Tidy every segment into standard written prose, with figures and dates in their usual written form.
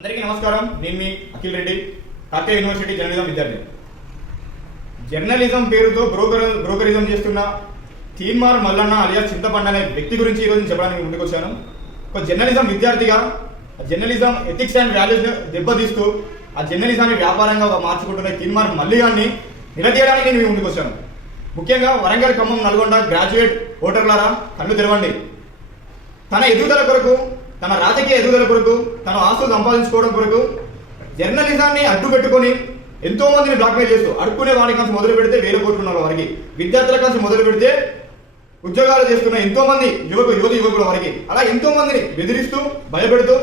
అందరికీ నమస్కారం. నేను మీ అఖిల్ రెడ్డి, టాకే యూనివర్సిటీ జర్నలిజం విద్యార్థి. జర్నలిజం పేరుతో బ్రోకరిజం చేస్తున్న తీన్మార్ మల్లన్న అలియాస్ చింతపండు అనే వ్యక్తి గురించి ఈరోజు చెప్పడానికి ముందుకు వచ్చాను. ఒక జర్నలిజం విద్యార్థిగా జర్నలిజం ఎథిక్స్ అండ్ వాల్యూస్ దెబ్బతీస్తూ ఆ జర్నలిజాన్ని వ్యాపారంగా మార్చుకుంటున్న తీన్మార్ మల్లిగాన్ని నిలదీయడానికి నేను ముందుకు వచ్చాను. ముఖ్యంగా వరంగల్, ఖమ్మం, నల్గొండ గ్రాడ్యుయేట్ ఓటర్లారా కళ్ళు తెరవండి. తన ఎదుగుదల కొరకు, తన రాజకీయ ఎదుగుదల కొరకు, తన ఆస్తులు సంపాదించుకోవడం కొరకు జర్నలిజాన్ని అడ్డు పెట్టుకొని ఎంతో మందిని బ్లాక్మెయిల్ చేస్తూ అడుక్కునే వాడి కాంచి మొదలు పెడితే 1000 కోట్లు ఉన్న వారికి, విద్యార్థుల కాంచి మొదలు పెడితే ఉద్యోగాలు చేస్తున్న ఎంతో మంది యువకుల వారికి, అలా ఎంతో మందిని బెదిరిస్తూ భయపెడుతూ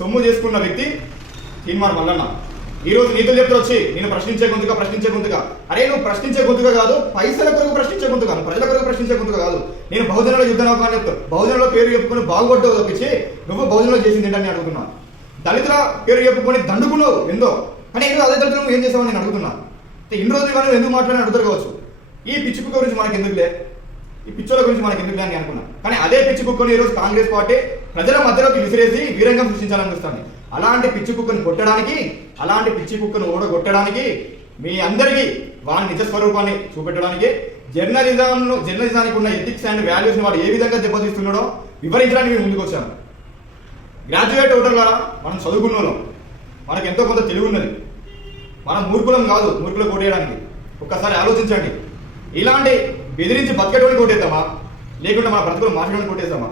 సొమ్ము చేసుకున్న వ్యక్తి తీన్మార్ మల్లన్న. ఈ రోజు నీతులు చెప్తూ వచ్చి నేను ప్రశ్నించే గొంతుగా అరే నువ్వు ప్రశ్నించే గొంతుగా కాదు, పైసల కొరకు ప్రశ్నించే గొంతుగా, ప్రజల కొరకు ప్రశ్నించే గొంతుగా కాదు. నేను బహుజనుల యుద్ధ నౌకాన్ని చెప్తాను, బహుజనుల పేరు చెప్పుకొని బాగుపడ్డావు తప్పించి నువ్వు బహుజనులు చేసింది ఏంటని అడుగుతున్నా. దళితుల పేరు చెప్పుకొని దండుకున్నావు ఎందో, కానీ ఈరోజు అదే దళితులు నువ్వు ఏం చేసావని నేను అడుగుతున్నా. ఇన్ని రోజులు కానీ ఎందుకు మాట్లాడిన అడుగుతారు కావచ్చు. ఈ పిచ్చి కుక్క గురించి మనకి ఎందుకులే, ఈ పిచ్చోల గురించి మనకి ఎందుకులే అని అనుకున్నా. కానీ అదే పిచ్చి కుక్కని ఈరోజు కాంగ్రెస్ పార్టీ ప్రజల మధ్యలోకి విసిరేసి వీరంగం సృష్టించాలనిపిస్తుంది. అలాంటి పిచ్చి కుక్కను కొట్టడానికి, అలాంటి పిచ్చి కుక్కను ఓడగొట్టడానికి, మీ అందరికీ వాని నిజ స్వరూపాన్ని చూపెట్టడానికి, జర్నలిజానికి ఉన్న ఎథిక్స్ అండ్ వాల్యూస్ని వాడు ఏ విధంగా దెబ్బతీస్తున్నాడో వివరించడానికి మేము ముందుకు వచ్చాము. గ్రాడ్యుయేట్ ఓటర్లారా, మనం చదువుకున్న వాళ్ళం, మనకు ఎంతో కొంత తెలివి ఉన్నది, మనం మూర్ఖులం కాదు మూర్ఖులకు ఓటేయడానికి. ఒక్కసారి ఆలోచించండి. ఇలాంటి బెదిరించి బతకడానికి ఓటేద్దామా, లేకుంటే మన బ్రతుకులు మార్చడానికి ఓటేద్దామా?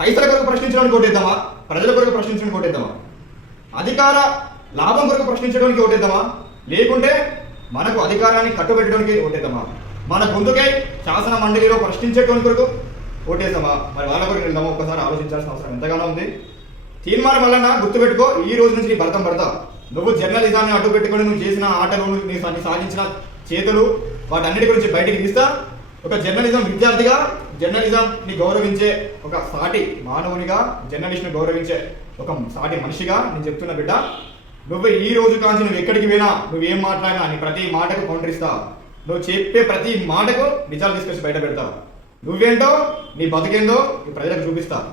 పైసల కొరకు ప్రశ్నించడానికి ఓటేద్దామా, ప్రజల కొరకు ప్రశ్నించడానికి ఓటేద్దామా? అధికార లాభం కొరకు ప్రశ్నించడానికి ఓటేద్దామా, లేకుంటే మనకు అధికారాన్ని కట్టుబెట్టడానికి ఓటేద్దామా? మన గొంతుకై శాసన మండలిలో ప్రశ్నించేటువంటి కొరకు ఓటేద్దామా? మరి వాళ్ళ కొరకు వెళ్దామా? ఒక్కసారి ఆలోచించాల్సిన అవసరం ఎంతగానో ఉంది. తీన్మార్ మల్లన్న గుర్తుపెట్టుకో, ఈ రోజు నుంచి నీ భరతం పడతా. నువ్వు జర్నలిజాన్ని అడ్డు పెట్టుకొని నువ్వు చేసిన ఆటలు, నీ సాగించిన చేతులు, వాటన్నిటి గురించి బయటికి తీస్తా. ఒక జర్నలిజం విద్యార్థిగా, జర్నలిజంని గౌరవించే ఒక సాటి మానవునిగా, జర్నలిస్ట్ని గౌరవించే ఒక సాటి మనిషిగా నేను చెప్తున్నా బిడ్డ, నువ్వు ఈ రోజు కాంచి నువ్వు ఎక్కడికి పోయినా, నువ్వేం మాట్లాడినా నీ ప్రతి మాటకు కౌంటర్ ఇస్తావు. నువ్వు చెప్పే ప్రతి మాటకు నిజాలు తీసుకొచ్చి బయట పెడతావు. నువ్వేంటో, నీ బతుకేందో ఈ ప్రజలకు చూపిస్తా.